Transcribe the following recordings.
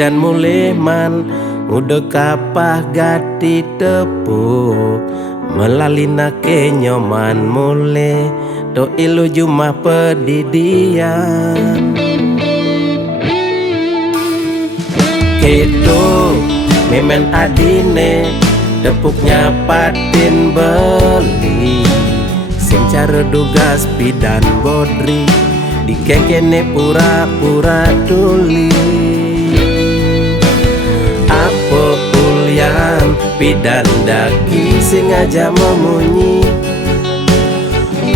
pidan mulih man udah kapah gati tepuk melalina ke nyoman mulih to ilu jumah pedidian kedo memen adine tepuknya patin beli sing cara dugas pidan bodri dikekene pura-pura tuli apa kulian pidan daki sing aja memunyi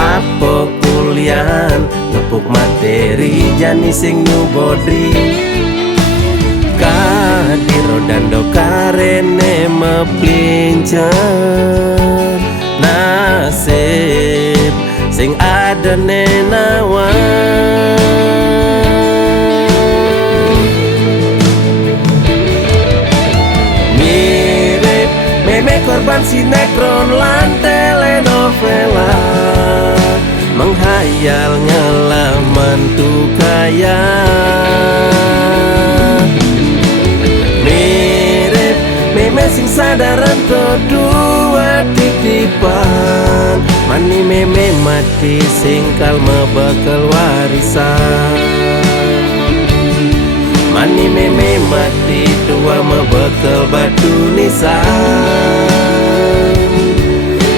apa kulian nepuk materi jani sing nu bodri kadiro dando karene meplincer nasib sing ada nenawan mirip meme korban sinetron lan telenovela menghayal ngelaman tuh kaya mirip meme sing sadaran kedua titipan mani meme mati singkal mebekal warisan mani meme mati tua mebekal batu nisan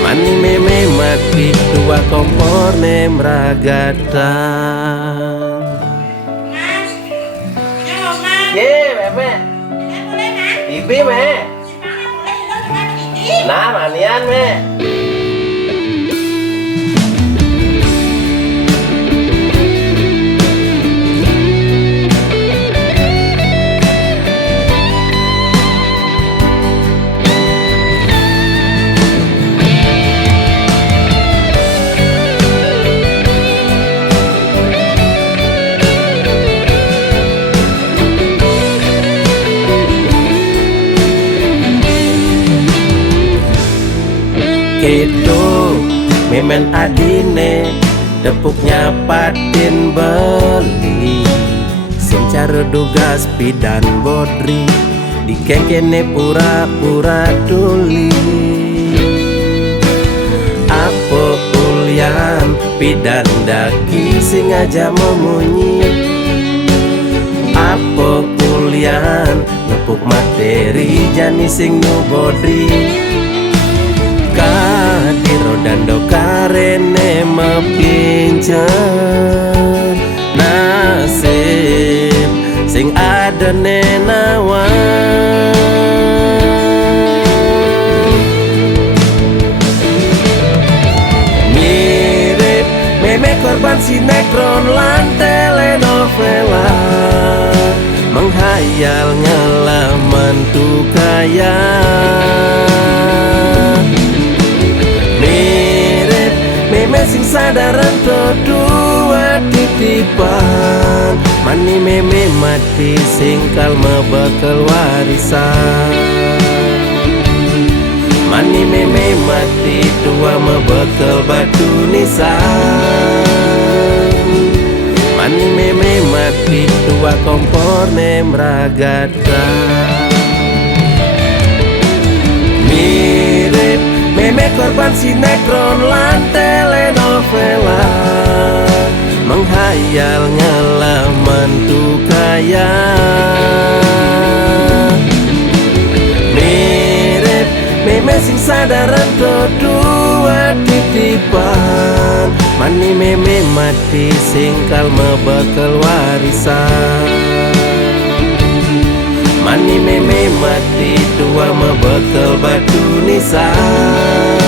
mani meme mati tua kompor nemragatan. Mas, halo Mas. Ye meme Boleh Mas? ibi me Boleh lo dengan ini. nah manian me kedo memen adine tepuknya patin beli sing cara dugas pidan bodri dikekene pura-pura tuli apa kulian pidan daki sing aja memunyi apa kulian nepuk materi jani sing nu bodri kadiro dando karene mepincer nasib sing ada nenawan mirip meme korban sinetron lan telenovela menghayal ngelaman tuh kaya sing sadaran kedua titipan mani meme mati singkal mebekal warisan mani meme mati tua mebekal batu nisan mani meme mati tua kompor nemragatan mirip meme korban sinetron lan telenovela menghayal ngelaman tuh kaya mirip meme sing sadaran kedua titipan mani meme mati singkal mebekal warisan mani meme mati tua mebekal batu nisan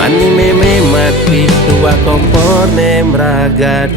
mani meme mati tua kompor nemragatan.